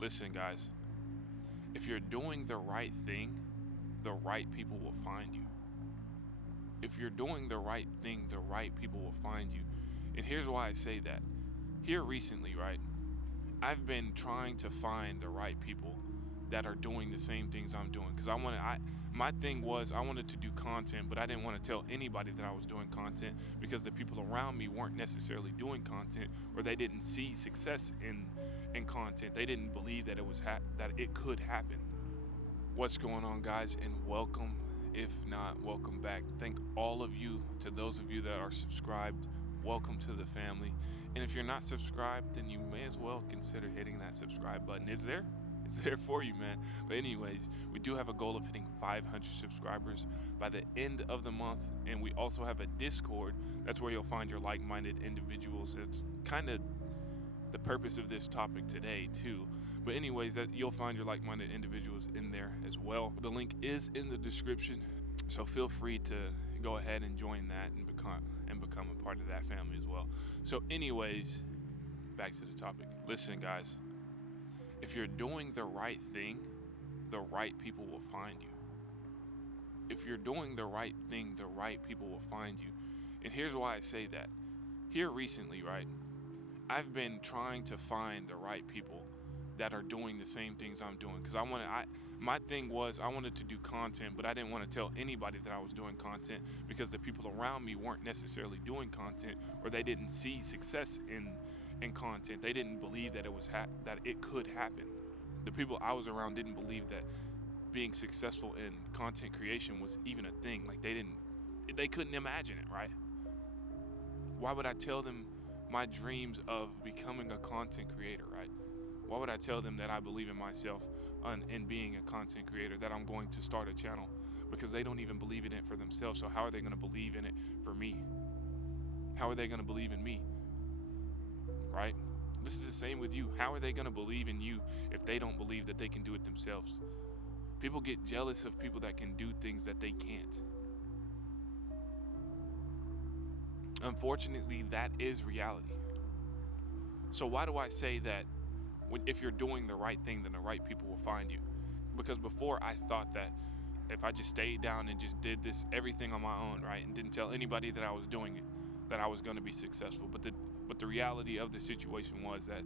Listen, guys, if you're doing the right thing, the right people will find you. If you're doing the right thing, the right people will find you. And here's why I say that. Here recently, right, I've been trying to find the right people that are doing the same things I'm doing. Because my thing was I wanted to do content, but I didn't want to tell anybody that I was doing content because the people around me weren't necessarily doing content, or they didn't see success in content. They didn't believe that that it could happen. What's going on, guys, and welcome. If not, welcome back. Thank all of you, to those of you that are subscribed. Welcome to the family. And if you're not subscribed, then you may as well consider hitting that subscribe button. It's there for you, man. But anyways, we do have a goal of hitting 500 subscribers by the end of the month, and we also have a Discord. That's where you'll find your like-minded individuals. It's kind of the purpose of this topic today too. But anyways, that you'll find your like-minded individuals in there as well. The link is in the description, so feel free to go ahead and join that and become a part of that family as well. So anyways, back to the topic. Listen, guys, if you're doing the right thing, the right people will find you. If you're doing the right thing, the right people will find you. And here's why I say that. Here recently, right, I've been trying to find the right people that are doing the same things I'm doing. Because my thing was I wanted to do content, but I didn't want to tell anybody that I was doing content because the people around me weren't necessarily doing content, or they didn't see success in content. They didn't believe that that it could happen. The people I was around didn't believe that being successful in content creation was even a thing. Like they couldn't imagine it, right? Why would I tell them my dreams of becoming a content creator, right? Why would I tell them that I believe in myself in being a content creator, that I'm going to start a channel? Because they don't even believe in it for themselves. So how are they going to believe in it for me? How are they going to believe in me, right? This is the same with you. How are they going to believe in you if they don't believe that they can do it themselves? People get jealous of people that can do things that they can't. Unfortunately, that is reality. So why do I say that if you're doing the right thing, then the right people will find you? Because before I thought that if I just stayed down and just did everything on my own, right, and didn't tell anybody that I was doing it, that I was going to be successful. But the reality of the situation was that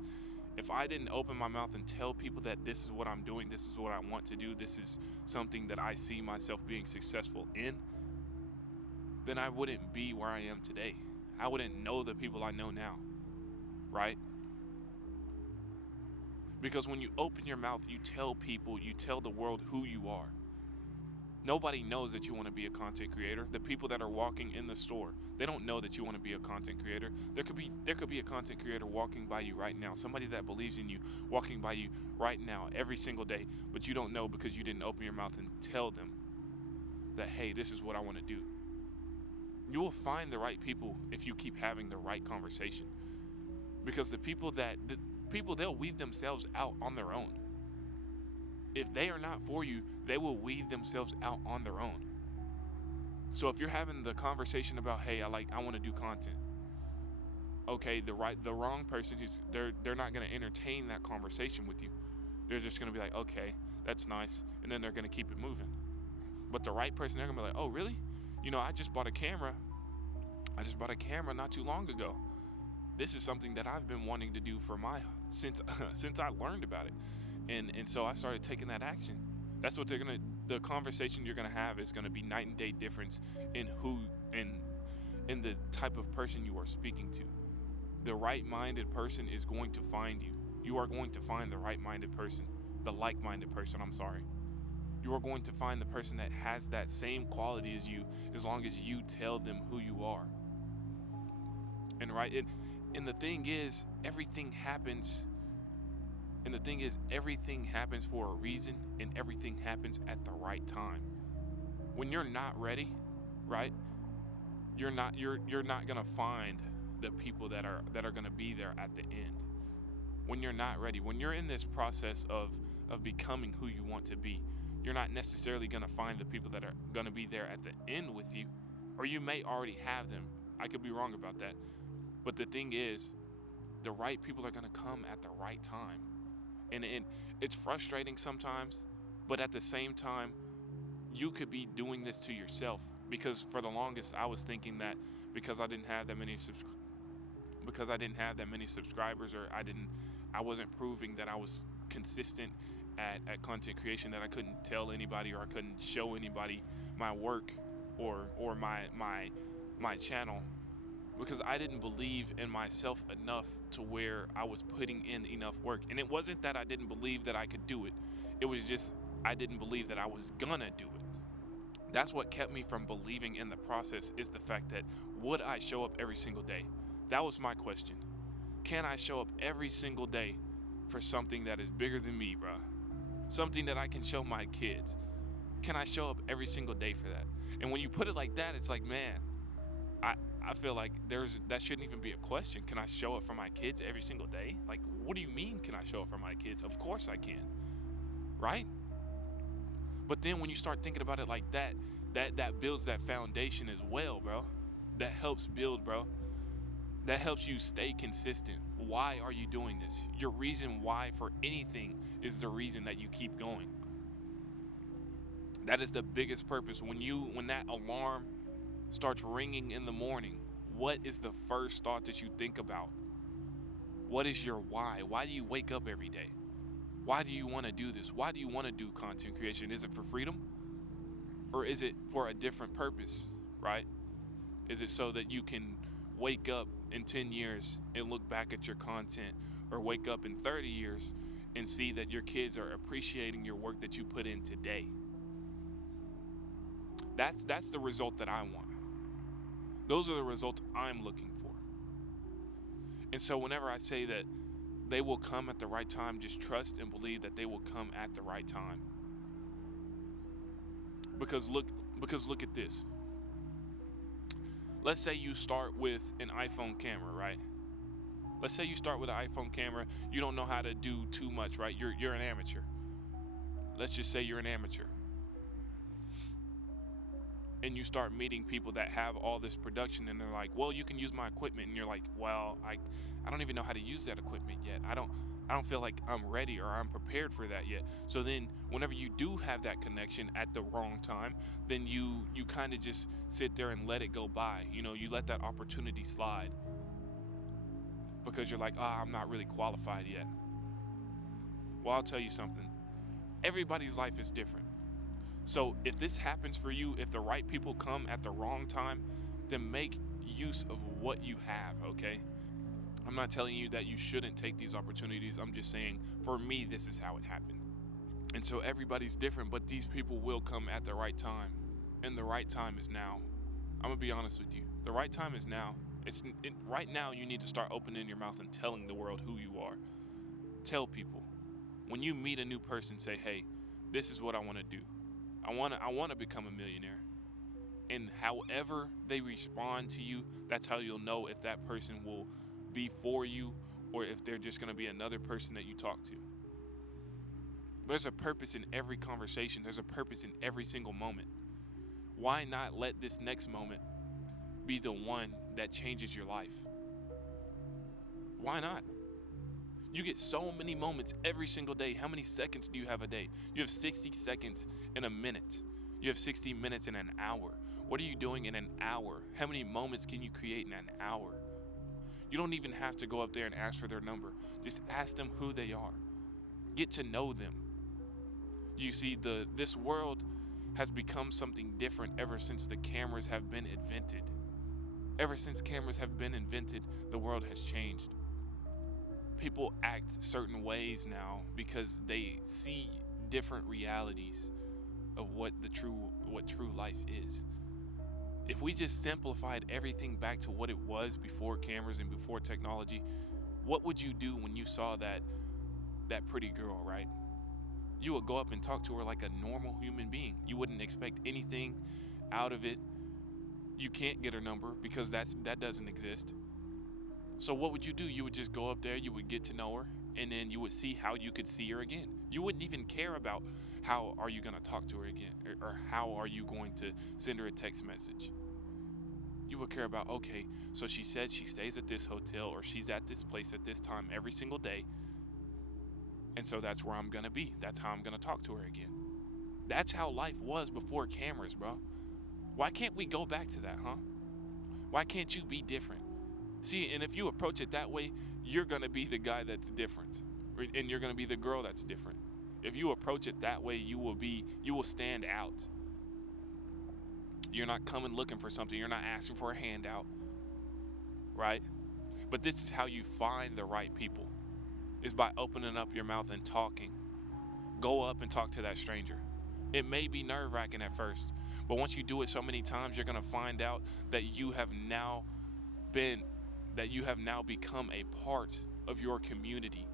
if I didn't open my mouth and tell people that this is what I'm doing, this is what I want to do, this is something that I see myself being successful in, then I wouldn't be where I am today. I wouldn't know the people I know now, right? Because when you open your mouth, you tell people, you tell the world who you are. Nobody knows that you want to be a content creator. The people that are walking in the store, they don't know that you want to be a content creator. There could be a content creator walking by you right now, somebody that believes in you walking by you right now every single day, but you don't know because you didn't open your mouth and tell them that, hey, this is what I want to do. You will find the right people if you keep having the right conversation. Because the people, they'll weed themselves out on their own. If they are not for you, they will weed themselves out on their own. So if you're having the conversation about, hey, I want to do content. Okay, the wrong person, they're not going to entertain that conversation with you. They're just going to be like, okay, that's nice, and then they're going to keep it moving. But the right person, they're going to be like, oh, really? I just bought a camera. Not too long ago. This is something that I've been wanting to do since I learned about it. And so I started taking that action. That's what the conversation you're gonna have is gonna be night and day difference in in the type of person you are speaking to. The right-minded person is going to find you. You are going to find the right-minded person, the like-minded person, I'm sorry. You are going to find the person that has that same quality as you, as long as you tell them who you are. And the thing is, everything happens. And the thing is, everything happens for a reason, and everything happens at the right time. When you're not ready, right? You're not gonna find the people that are gonna be there at the end. When you're not ready, when you're in this process of becoming who you want to be, you're not necessarily gonna find the people that are gonna be there at the end with you, or you may already have them. I could be wrong about that. But the thing is, the right people are gonna come at the right time. And it's frustrating sometimes, but at the same time, you could be doing this to yourself, because for the longest I was thinking that because I didn't have that many subscribers, or I wasn't proving that I was consistent at content creation, that I couldn't tell anybody, or I couldn't show anybody my work, or my channel, because I didn't believe in myself enough to where I was putting in enough work. And it wasn't that I didn't believe that I could do it. It was just I didn't believe that I was gonna do it. That's what kept me from believing in the process, is the fact that, would I show up every single day? That was my question. Can I show up every single day for something that is bigger than me, bro? Something that I can show my kids. Can I show up every single day for that? And when you put it like that, it's like, man, I feel like that shouldn't even be a question. Can I show up for my kids every single day? Like, what do you mean, can I show up for my kids? Of course I can, right? But then when you start thinking about it like that, that builds that foundation as well, bro. That helps build, bro. That helps you stay consistent. Why are you doing this? Your reason why for anything is the reason that you keep going. That is the biggest purpose. When that alarm starts ringing in the morning, what is the first thought that you think about? What is your why? Why do you wake up every day? Why do you want to do this? Why do you want to do content creation? Is it for freedom? Or is it for a different purpose, right? Is it so that you can wake up in 10 years and look back at your content, or wake up in 30 years and see that your kids are appreciating your work that you put in today? That's the result that I want. Those are the results I'm looking for. And so whenever I say that they will come at the right time, just trust and believe that they will come at the right time. Because look at this. Let's say you start with an iPhone camera, right? Let's say you start with an iPhone camera. You don't know how to do too much, right? You're an amateur. Let's just say you're an amateur. And you start meeting people that have all this production, and they're like, well, you can use my equipment. And you're like, well, I don't even know how to use that equipment yet. I don't feel like I'm ready, or I'm prepared for that yet. So then whenever you do have that connection at the wrong time, then you kind of just sit there and let it go by. You let that opportunity slide, because you're like, I'm not really qualified yet. Well, I'll tell you something. Everybody's life is different. So if this happens for you, if the right people come at the wrong time, then make use of what you have, okay? I'm not telling you that you shouldn't take these opportunities. I'm just saying, for me, this is how it happened. And so everybody's different, but these people will come at the right time. And the right time is now. I'm going to be honest with you. The right time is now. Right now, you need to start opening your mouth and telling the world who you are. Tell people. When you meet a new person, say, hey, this is what I want to do. I want to become a millionaire. And however they respond to you, that's how you'll know if that person will be for you, or if they're just going to be another person that you talk to. There's a purpose in every conversation. There's a purpose in every single moment. Why not let this next moment be the one that changes your life? Why not? You get so many moments every single day. How many seconds do you have a day? You have 60 seconds in a minute. You have 60 minutes in an hour. What are you doing in an hour? How many moments can you create in an hour? You don't even have to go up there and ask for their number. Just ask them who they are. Get to know them. You see, this world has become something different ever since the cameras have been invented. Ever since cameras have been invented, the world has changed. People act certain ways now because they see different realities of what true life is. If we just simplified everything back to what it was before cameras and before technology, what would you do when you saw that pretty girl, right? You would go up and talk to her like a normal human being. You wouldn't expect anything out of it. You can't get her number because that doesn't exist. So what would you do? You would just go up there, you would get to know her, and then you would see how you could see her again. You wouldn't even care about how are you going to talk to her again, or how are you going to send her a text message. You would care about, okay, so she said she stays at this hotel, or she's at this place at this time every single day. And so that's where I'm going to be. That's how I'm going to talk to her again. That's how life was before cameras, bro. Why can't we go back to that, huh? Why can't you be different? See, and if you approach it that way, you're going to be the guy that's different. And you're going to be the girl that's different. If you approach it that way, you will stand out. You're not coming looking for something. You're not asking for a handout, right? But this is how you find the right people, is by opening up your mouth and talking. Go up and talk to that stranger. It may be nerve-wracking at first, but once you do it so many times, you're going to find out that you have now become a part of your community.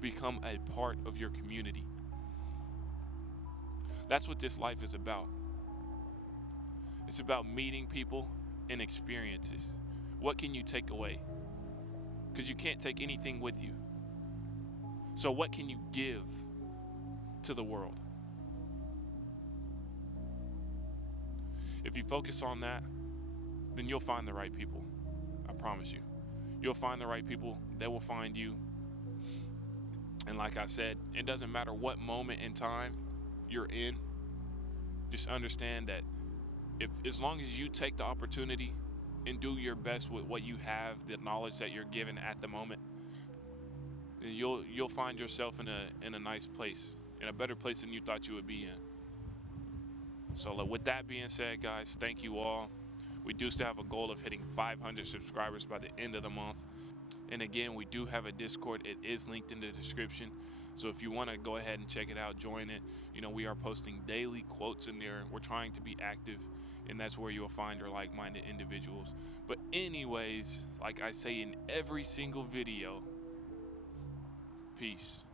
Become a part of your community. That's what this life is about. It's about meeting people and experiences. What can you take away? Because you can't take anything with you. So what can you give to the world? If you focus on that, then you'll find the right people. I promise you. You'll find the right people. They will find you. And like I said, it doesn't matter what moment in time you're in. Just understand that as long as you take the opportunity and do your best with what you have, the knowledge that you're given at the moment, then you'll find yourself in a nice place, in a better place than you thought you would be in. So with that being said, guys, thank you all. We do still have a goal of hitting 500 subscribers by the end of the month. And again, we do have a Discord. It is linked in the description. So if you want to go ahead and check it out, join it. We are posting daily quotes in there. We're trying to be active, and that's where you'll find your like-minded individuals. But anyways, like I say in every single video, peace.